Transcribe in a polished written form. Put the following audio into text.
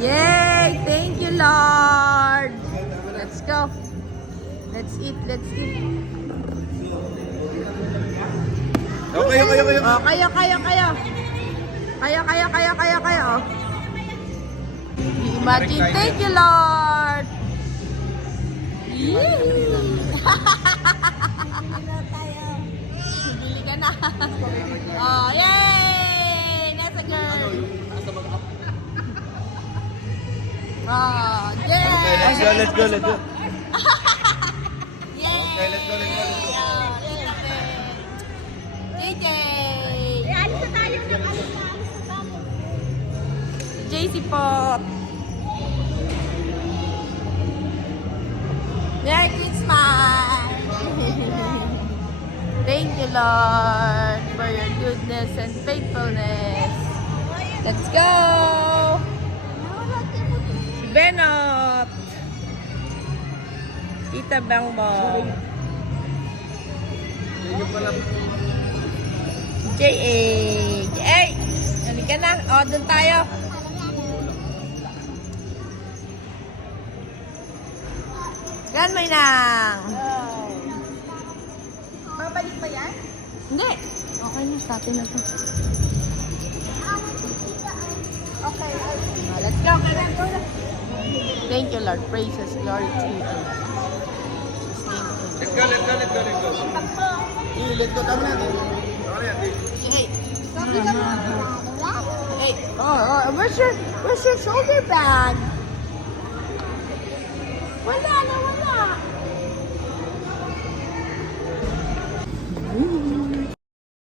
Yay! Thank you, Lord. Let's go. Let's eat. Let's eat. Okay. Oh, kayo. Kayo. Oh. Imagine. Thank you, Lord. Bili ka na. Oh, yay! Nasa girl. Oh, yay! Let's go. Yay! Okay, let's go. Oh, JJ! Alis na tayo ng alis na tayo. JC Pop! Merry Christmas! Thank you, Lord, for your goodness and faithfulness. Let's go! Benot! Tita Bangbong! J.A. J.A. Halika na. O, doon tayo. Yan, may nang. Babalik ba yan? Hindi. Okay na, sa atin na to. Okay. Let's go. Thank you, Lord. Praises, glory to you. Let's go. Let's go. Tama na. Hey. Hey. Oh, where's your shoulder bag? Wala.